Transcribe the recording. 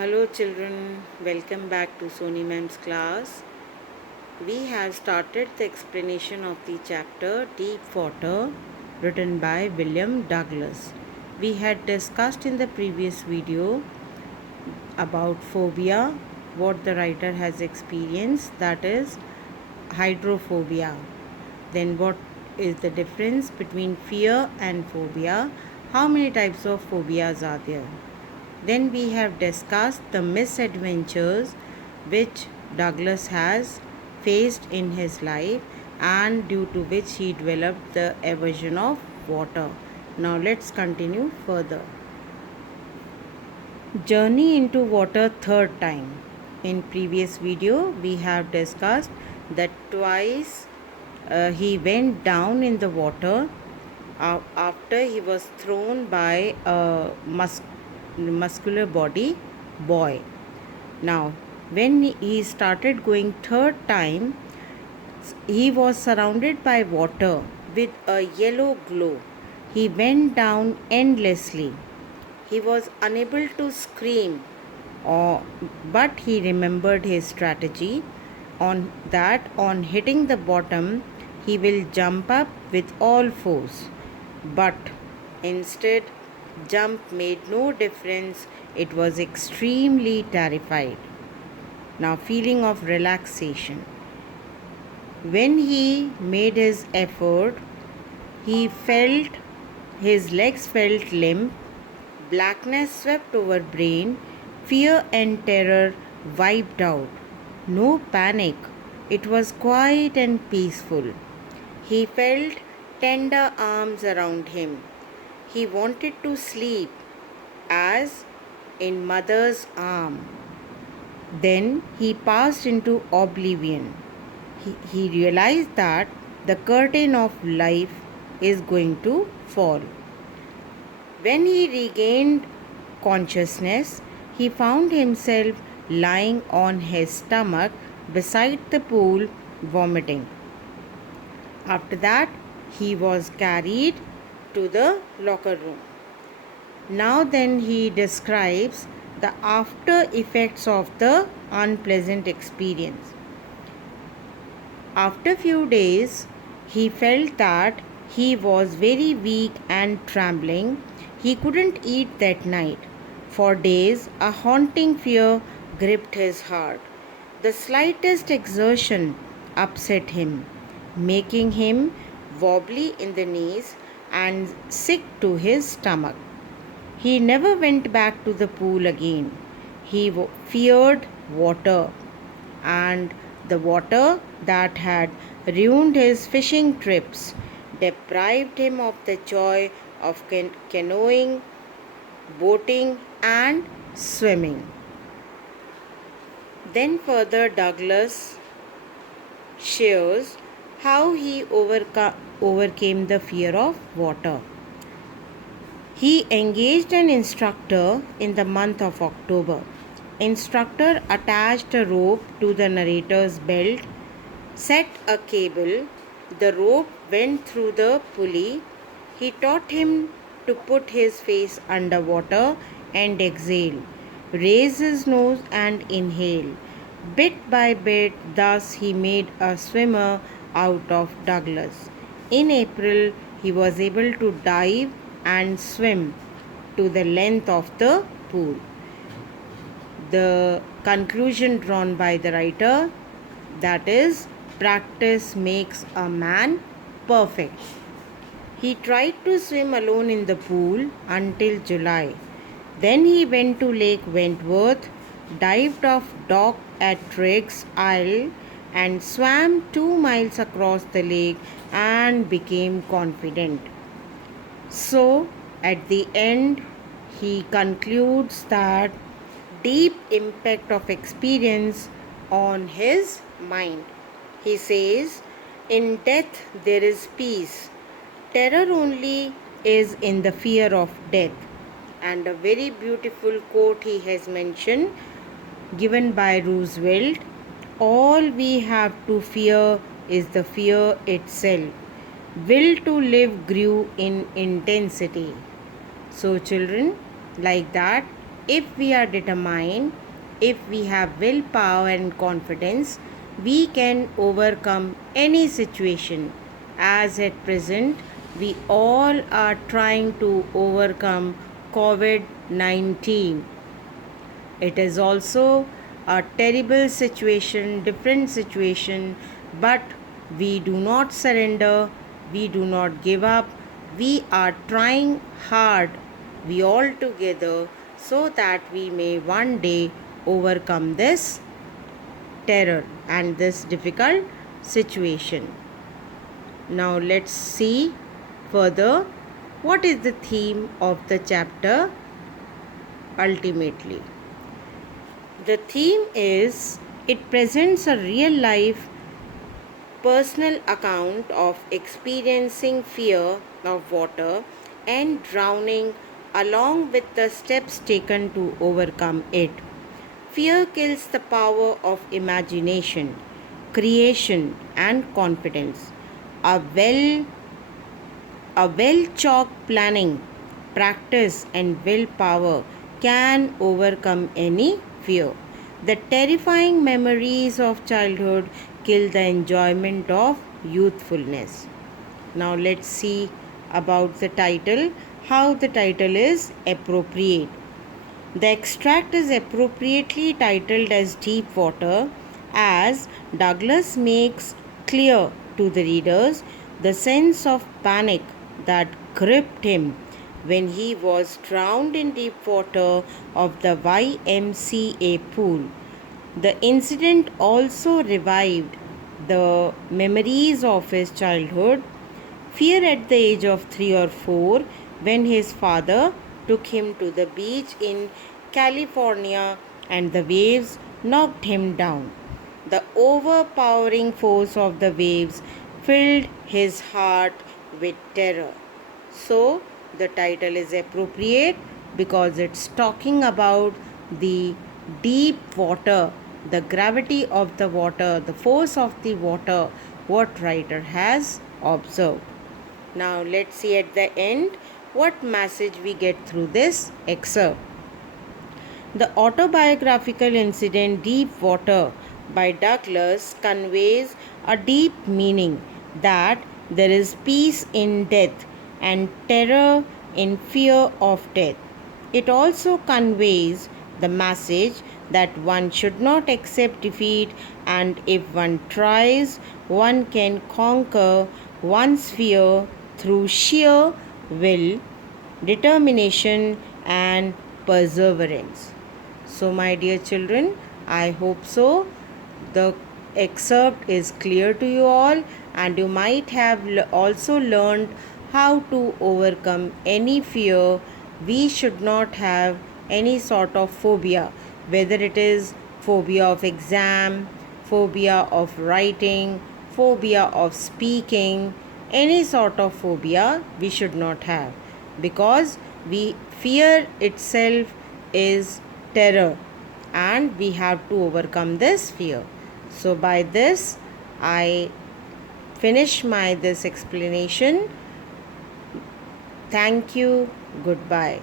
Hello children, welcome back to Sony Ma'am's class. We have started the explanation of the chapter Deep Water written by William Douglas. We had discussed in the previous video about phobia, what the writer has experienced, that is hydrophobia. Then what is the difference between fear and phobia? How many types of phobias are there? Then we have discussed the misadventures which Douglas has faced in his life and due to which he developed the aversion of water. Now let's continue further. Journey into water third time. In previous video we have discussed that twice he went down in the water after he was thrown by a muscular body boy. Now when he started going third time, he was surrounded by water with a yellow glow. He went down endlessly. He was unable to scream, but he remembered his strategy on hitting the bottom he will jump up with all force. But instead, jump made no difference. It was extremely terrified. Now, feeling of relaxation. When he made his effort, he felt his legs felt limp, blackness swept over brain, fear and terror wiped out. No panic. It was quiet and peaceful. He felt tender arms around him. He wanted to sleep as in mother's arm. Then he passed into oblivion. He realized that the curtain of life is going to fall. When he regained consciousness, he found himself lying on his stomach beside the pool, vomiting. After that, he was carried to the locker room. Now then he describes the after effects of the unpleasant experience. After few days, he felt that he was very weak and trembling. He couldn't eat that night. For days, a haunting fear gripped his heart. The slightest exertion upset him, making him wobbly in the knees and sick to his stomach. He never went back to the pool again. He feared water, and the water that had ruined his fishing trips deprived him of the joy of canoeing, boating, and swimming. Then further, Douglas shares how he overcame the fear of water. He engaged an instructor in the month of October. Instructor attached a rope to the narrator's belt, set a cable. The rope went through the pulley. He taught him to put his face underwater and exhale, raise his nose and inhale. Bit by bit, thus he made a swimmer out of Douglas. In April, he was able to dive and swim to the length of the pool. The conclusion drawn by the writer, that is, practice makes a man perfect. He tried to swim alone in the pool until July. Then he went to Lake Wentworth, dived off dock at Triggs Isle, and swam 2 miles across the lake and became confident. So, at the end, he concludes that deep impact of experience on his mind. He says, in death there is peace. Terror only is in the fear of death. And a very beautiful quote he has mentioned, given by Roosevelt, all we have to fear is the fear itself. Will to live grew in intensity. So children, like that, if we are determined, if we have willpower and confidence, we can overcome any situation. As at present, we all are trying to overcome COVID 19. It is also a terrible situation, different situation, but we do not surrender, we do not give up, we are trying hard, we all together, so that we may one day overcome this terror and this difficult situation. Now let's see further what is the theme of the chapter ultimately. The theme is it presents a real life personal account of experiencing fear of water and drowning along with the steps taken to overcome it. Fear kills the power of imagination, creation, and confidence. A well chalked planning, practice, and willpower can overcome any fear. The terrifying memories of childhood kill the enjoyment of youthfulness. Now let's see about the title, how the title is appropriate. The extract is appropriately titled as Deep Water, as Douglas makes clear to the readers the sense of panic that gripped him when he was drowned in deep water of the YMCA pool. The incident also revived the memories of his childhood, fear at the age of 3 or 4 when his father took him to the beach in California and the waves knocked him down. The overpowering force of the waves filled his heart with terror. So, the title is appropriate because it's talking about the deep water, the gravity of the water, the force of the water, what writer has observed. Now, let's see at the end what message we get through this excerpt. The autobiographical incident Deep Water by Douglas conveys a deep meaning that there is peace in death and terror in fear of death. It also conveys the message that one should not accept defeat, and if one tries, one can conquer one's fear through sheer will, determination, and perseverance. So, my dear children, I hope so. The excerpt is clear to you all, and you might have also learned how to overcome any fear. We should not have any sort of phobia, whether it is phobia of exam, phobia of writing, phobia of speaking, any sort of phobia we should not have, because fear itself is terror and we have to overcome this fear. So by this I finish this explanation. Thank you. Goodbye.